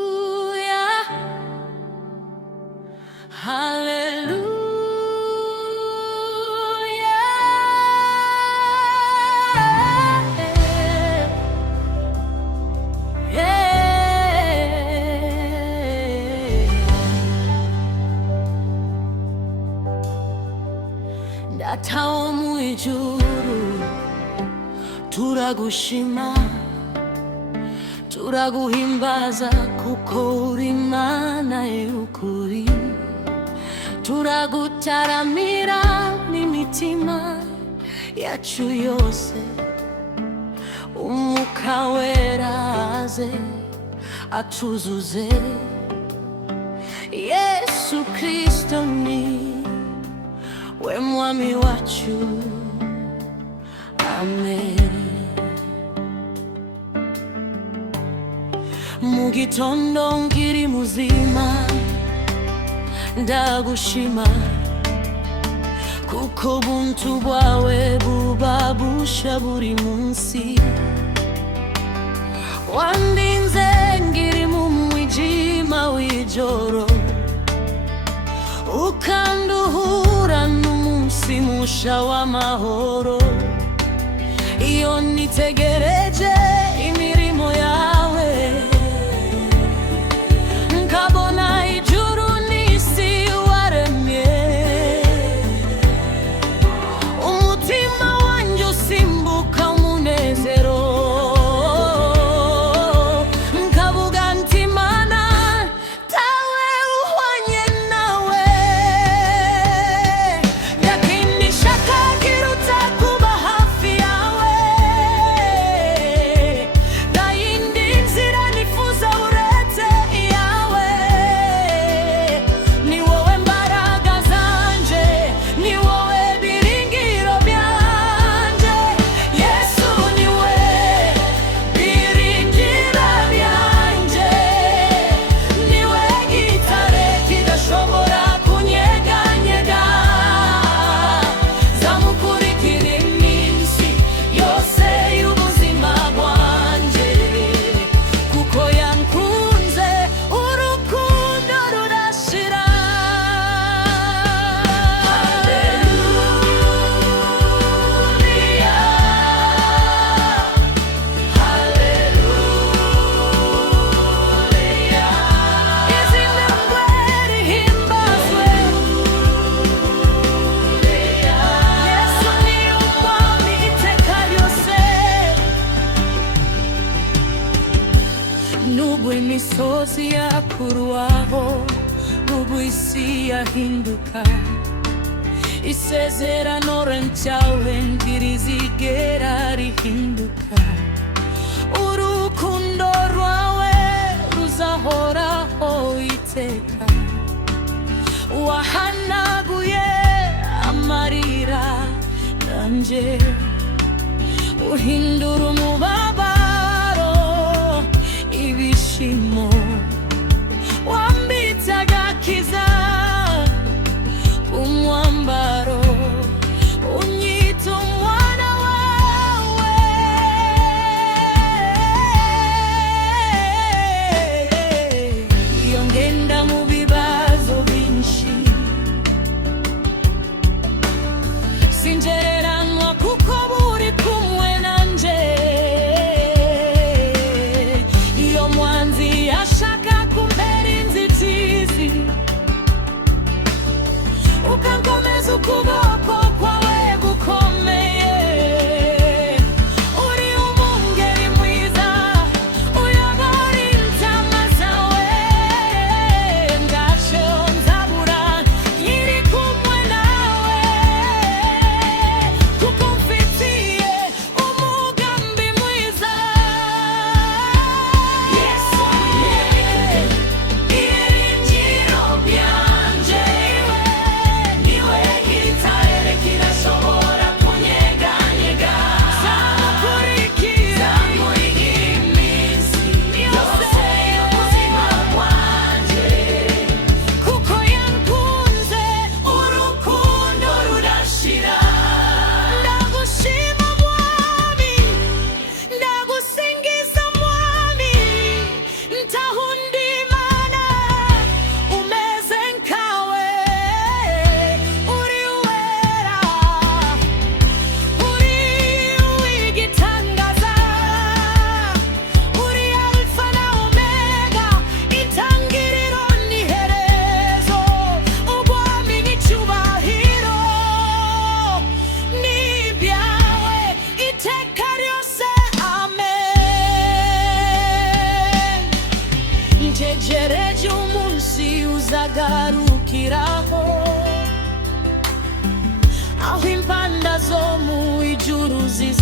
Hallelujah, hallelujah. Data wo mwijuru turagushima, turaguhimbaza kuko uri Imana y'ukuri. Turagutaramira n'imitima yacu yose, Umwuka Wera aze atuzuze. Yesu Kristo ni we mwami wacu, amen. Mu gitondo nkiri muzima ndagushima, kuko ubuntu bwawe buba busha buri munsi. Wandinze nkiri mu mwijima w'ijoro, ukanduhura n'umunsi musha w'amahoro. Iyo nitegereje imirimo yawe, nkabona ijuru n'isi waremye, umutima wanjye usimbuka umunezero. Nkavuga nti Mana, tawe uhwanye nawe, yakindi shaka kiruta kuba hafi yawe. Nayindi nzira nifuza uretse iyawe. Ni wowe mbaraga zanje, ni wowe biringiro byanje. Yesu ni we biringira byanje, ni we gitare kidashobora kunyeganyega. Zamukurikira iminsi yose y'ubuzima bwanje, kuko yankunze urukundo rurashira. Hallelujah, hallelujah. Izina rye rihimbazwe. Yesu ni umwami iteka ryose. Nubwo imisozi yakurwaho, nubwo isi yahinduka, isezerano ryawe ntirizigera rihinduka. Urukundo rwawe ruzahoraho iteka. Wahanaguye amarira yanje, uhindura umubabaro ibishimo. Wambitse agakiza umwambaro, unyita umwana wawe. Iyo ngenda mu bibazo byinshi, singereranywa kuko buri kumwe nanje.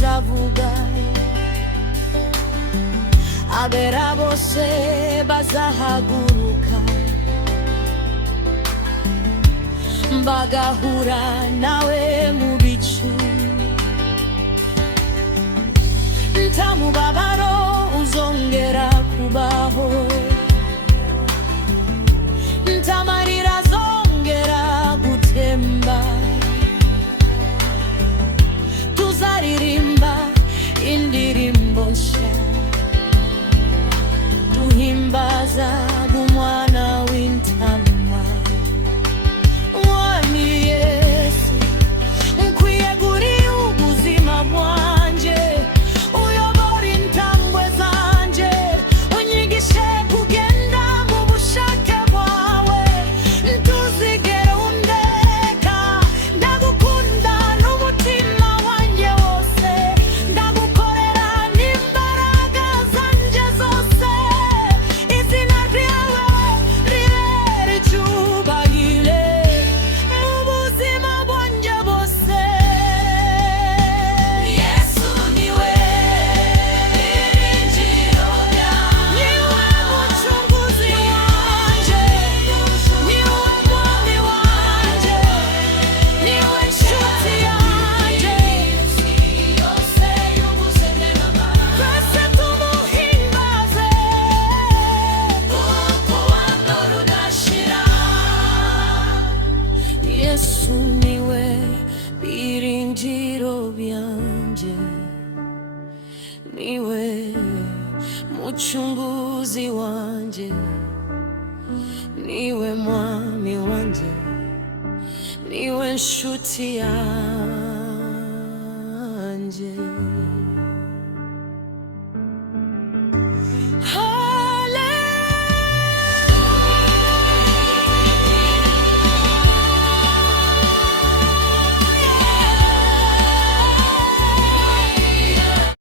bazavuga, abera bose bazahaguruka, bagahura nawe mu bicu. Nta mubabaro uzongera kubaho, nta marira azongera gutemba. Tuzaririmba indirimbo nshya, duhimbaza umwana w'intama. Mwami Yesu, nkwiyeguriye ubuzima bwanjye, uyobora intambwe zanjye, unyigishe kugenda mu bushake bwawe. Ntuzigere undeka, ndagukunda n'umutima wanjye wose, ndagukorera n'imbaraga zanjye zose. Izina ryawe ribere icyubahiro mu buzima bwanjye bwose. Yesu niwe byiringiro byanjye, niwe mucunguzi wanjye, niwe mwami wanjye, niwe nshuti yanjye. Twese tumuhimbaze, urukundo rudashira. Yesu niwe byiringiro byanjye, niwe mucunguzi wanjye, niwe mwami wanjye, niwe nshuti yanjye.